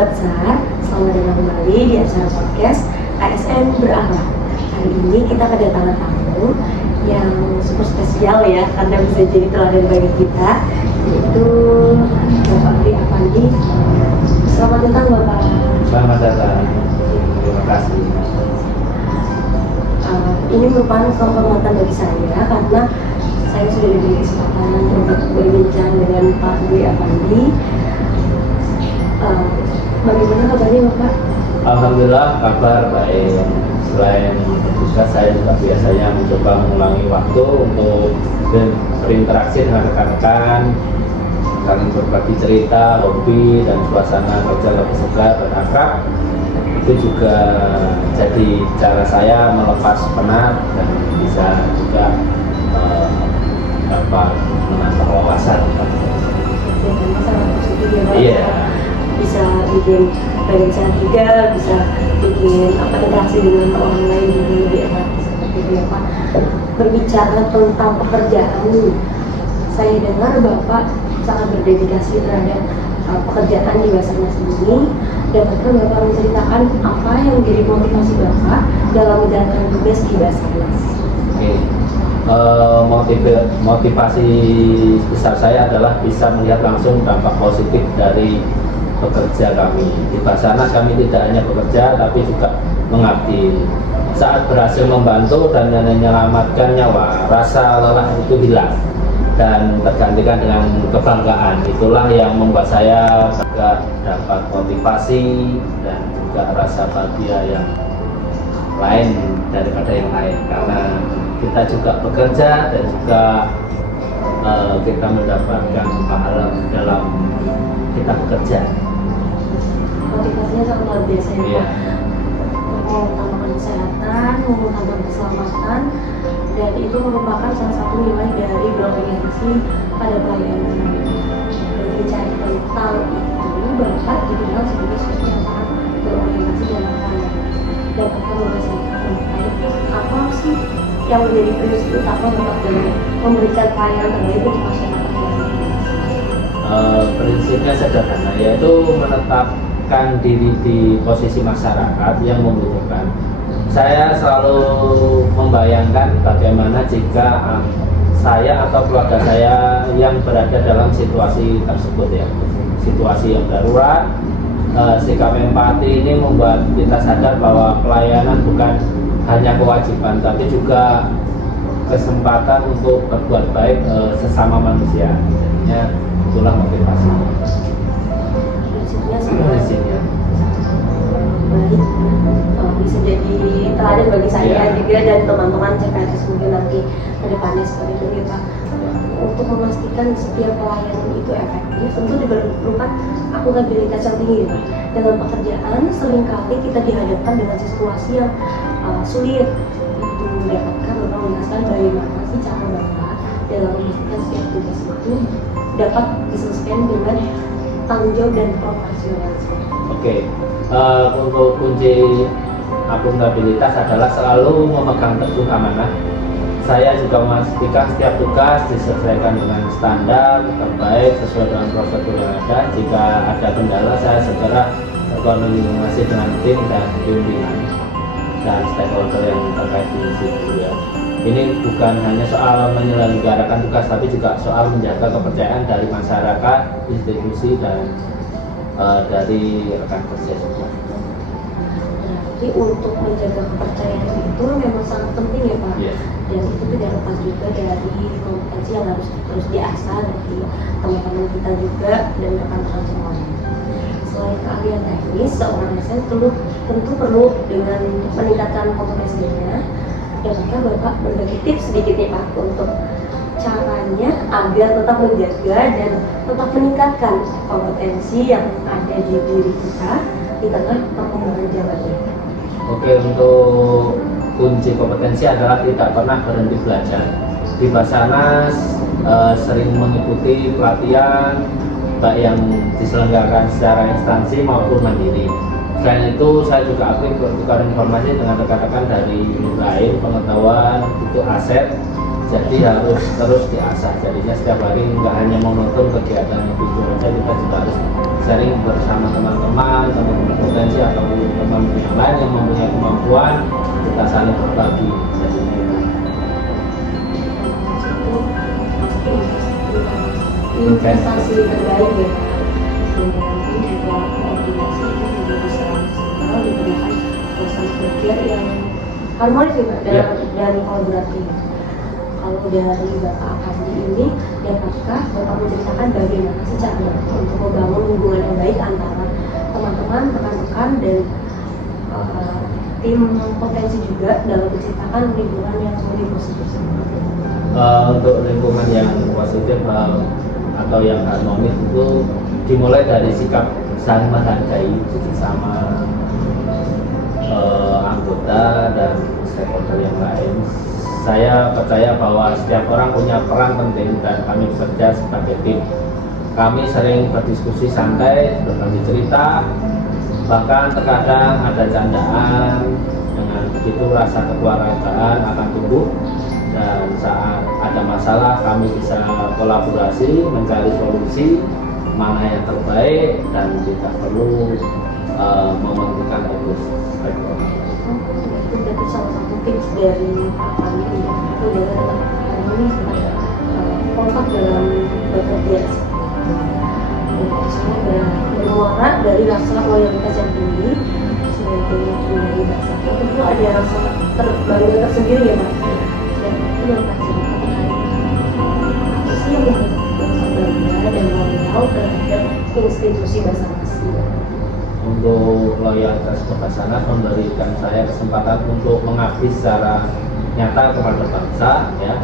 Sobat SAR, selamat datang kembali di acara podcast ASN Berakhlak. Hari ini kita kedatangan tamu yang super spesial ya, karena bisa jadi teladan bagi kita, yaitu Bapak Dwi Afandi. Selamat datang Bapak. Selamat datang. Terima kasih. Ini merupakan kehormatan bagi saya karena saya sudah diberi kesempatan untuk berbincang dengan Pak Dwi Afandi. Bagaimana kabarnya Bapak? Alhamdulillah kabar baik. Selain tugas, saya juga biasanya mencoba mengulangi waktu untuk berinteraksi dengan rekan-rekan, saling berbagi cerita, hobi, dan suasana kerja lebih segar dan akrab. Itu juga jadi cara saya melepas penat dan bisa juga menambah wawasan. Sangat positif ya Pak. Iya. Bisa bikin badan sehat juga, bisa bikin interaksi dengan orang lain juga lebih enak seperti itu ya Pak. Berbicara tentang pekerjaan, saya dengar Bapak sangat berdedikasi terhadap pekerjaan di Basarnas ini. Dapatkah Bapak menceritakan apa yang menjadi motivasi Bapak dalam menjalankan tugas di Basarnas? Oke. Motivasi besar saya adalah bisa melihat langsung dampak positif dari pekerja kami. Di Basarnas kami tidak hanya bekerja tapi juga mengabdi. Saat berhasil membantu dan menyelamatkan nyawa, rasa lelah itu hilang dan tergantikan dengan kebanggaan. Itulah yang membuat saya juga dapat motivasi dan juga rasa bahagia yang lain daripada yang lain, karena kita juga bekerja dan juga kita mendapatkan pahala dalam kita bekerja. Motivasinya sangat luar biasa ya Iya. Pak. Mengutamakan kesehatan, mengutamakan keselamatan, dan itu merupakan salah satu nilai dari berorganisasi pada pelayanan. Berbicara tentang itu, Bapak dikenal sebagai sosok yang sangat berorientasi dalam pelayanan. Dapatkah Bapak ceritakan terkait apa sih yang menjadi prinsip utama Bapak dalam memberikan pelayanan terbaik untuk masyarakat? Prinsipnya sederhana, yaitu menetapkan diri di posisi masyarakat yang membutuhkan. Saya selalu membayangkan bagaimana jika saya atau keluarga saya yang berada dalam situasi tersebut ya, situasi yang darurat. Sikap empati ini membuat kita sadar bahwa pelayanan bukan hanya kewajiban tapi juga kesempatan untuk berbuat baik sesama manusia. Jadinya itulah motivasi. Prinsipnya Prinsipnya. baik, bisa jadi teladan bagi saya Iya. juga dan teman-teman CPNS mungkin nanti ke depannya seperti itu ya Pak. Untuk memastikan setiap pelayanan itu efektif, tentu diperlukan akuntabilitas yang tinggi ya Pak. Dalam pekerjaan seringkali kita dihadapkan dengan situasi yang sulit. Itu dapatkah Bapak menjelaskan bagaimana sih cara Bapak dalam memastikan setiap tugas itu dapat diselesaikan dengan tanggung jawab dan profesionalisme? Oke, untuk kunci akuntabilitas adalah selalu memegang teguh amanah. Saya juga memastikan setiap tugas diselesaikan dengan standar terbaik sesuai dengan prosedur yang ada. Jika ada kendala, saya segera berkoordinasi dengan tim dan pimpinan dan stakeholder yang terkait di situ ya. Ini bukan hanya soal menyelenggarakan tugas, tapi juga soal menjaga kepercayaan dari masyarakat, institusi, dan dari rekan kerja juga. Berarti untuk menjaga kepercayaan itu memang sangat penting ya Pak. Iya. Dan itu tidak lepas juga dari kompetensi yang harus terus diasah dari teman-teman kita juga dan rekan-rekan semuanya. Selain keahlian teknis, seorang ASN tentu perlu dengan meningkatkan kompetensinya. Dapatkah Bapak berbagi tips sedikit ya Pak untuk caranya agar tetap menjaga dan tetap meningkatkan kompetensi yang ada di diri kita di tengah perkembangan zamannya? Oke, untuk kunci kompetensi adalah tidak pernah berhenti belajar. Di Basarnas sering mengikuti pelatihan baik yang diselenggarakan secara instansi maupun mandiri. Selain itu saya juga aktif bertukar informasi dengan rekan-rekan dari lain, pengetahuan itu aset, jadi harus terus diasah. Jadinya setiap hari nggak hanya menonton kegiatan video saja, kita juga harus sharing bersama teman-teman potensi atau teman yang lain yang mempunyai kemampuan, kita saling berbagi. Jadinya itu investasi terbaik ya. Dan nanti juga koordinasi itu juga bisa maksimal digunakan suasana kerja yang harmonis ya Pak, dan kolaboratif. Kalau dari Bapak Afandi ini, dapatkah Bapak menceritakan bagaimana sih cara untuk membangun hubungan yang baik antara teman-teman, rekan-rekan, dan tim potensi juga dalam menciptakan lingkungan yang lebih positif seperti itu? Untuk lingkungan yang positif atau yang harmonis itu dimulai dari sikap saling menghargai sesama anggota dan stakeholder yang lain. Saya percaya bahwa setiap orang punya peran penting dan kami bekerja sebagai tim. Kami sering berdiskusi santai, berbagi cerita, bahkan terkadang ada candaan. Dengan begitu rasa kekeluargaan akan tumbuh, dan saat ada masalah kami bisa kolaborasi mencari solusi mana yang terbaik dan tidak perlu mementingkan fokus. Itu berarti salah satu tips dari Pak Fandi itu adalah harmonis, kompak dalam bekerja. Semua bermuara dari rasa loyalitas yang tinggi sebagai pribadi bangsa. Tentu ada rasa terbangga tersendiri ya Pak. Dan itu yang pasti apa sih yang membuat bangga dan loyal terhadap institusi masing-masing. Untuk loyalitas ke Basarnas memberikan saya kesempatan untuk mengabdi secara nyata kepada bangsa, ya.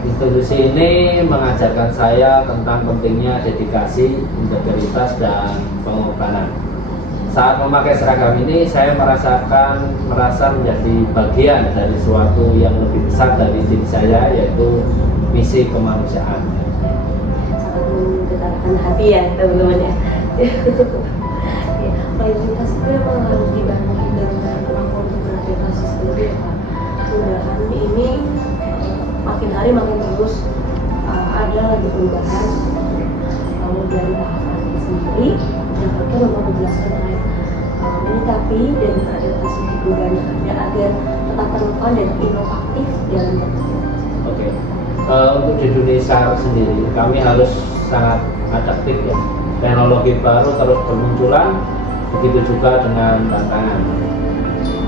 Institusi ini mengajarkan saya tentang pentingnya dedikasi, integritas, dan pengorbanan. Saat memakai seragam ini, saya merasa menjadi bagian dari sesuatu yang lebih besar dari diri saya, yaitu misi kemanusiaan. Sangat menggetarkan hati ya teman-teman ya. Loyalitas itu memang harus dibangun dengan kemampuan untuk beradaptasi seperti ya Pak. Mudah-mudahan ini makin hari makin terus ada lagi perubahan. Kalau dari Pak Afandi sendiri, dapatkah Bapak menjelaskan mengenai menyikapi dan beradaptasi di perubahan yang ada agar tetap relevan dan inovatif dalam bekerja? Oke. Untuk di Indonesia sendiri, kami harus sangat adaptif ya. Teknologi baru terus bermunculan, begitu juga dengan tantangan.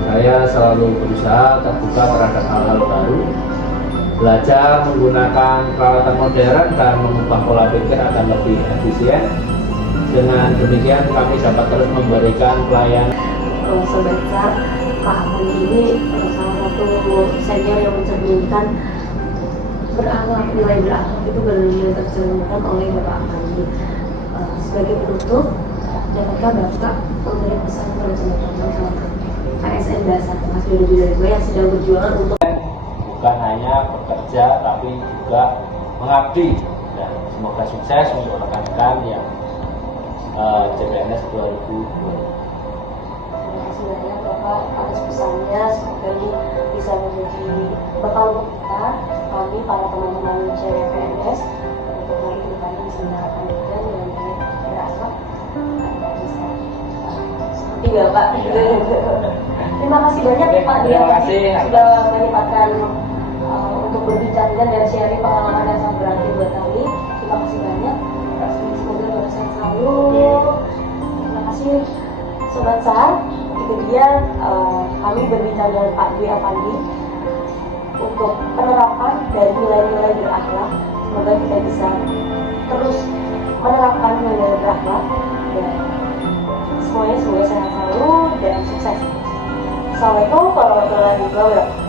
Saya selalu berusaha terbuka terhadap hal-hal baru, belajar menggunakan peralatan modern dan mengubah pola pikir akan lebih efisien. Dengan demikian kami dapat terus memberikan pelayanan. Sobat besar, Pak Afandi ini salah satu senior yang mencerminkan nilai berakhlak itu benar-benar tercerminkan oleh Bapak Afandi. Sebagai penutup, dapatkah Bapak memberi pesan kepada teman-teman ASN Basarnas 2022 yang sedang berjuang untuk bukan hanya bekerja tapi juga mengabdi, dan semoga sukses untuk rekan-rekan yang CPNS 2020. Terima kasih banyak Bapak atas pesannya, semoga ini bisa menjadi bekal untuk kita, kami para teman-teman CPNS untuk nanti ke depannya bisa menerapkan dengan baik berakhlak agar bisa seperti Bapak. Terima kasih banyak Pak Dian sudah menyempatkan untuk berbicara dan sharing pengalaman yang sangat berarti buat kami. Terima kasih banyak. Semoga Bapak sehat selalu. Terima kasih Sobat SAR. Itu dia kami berbicara dengan Pak Dwi Afandi untuk penerapan dari nilai-nilai berakhlak. Semoga kita bisa terus menerapkan nilai berakhlak dan semuanya semoga sehat selalu dan sukses. Assalamualaikum warahmatullahi wabarakatuh.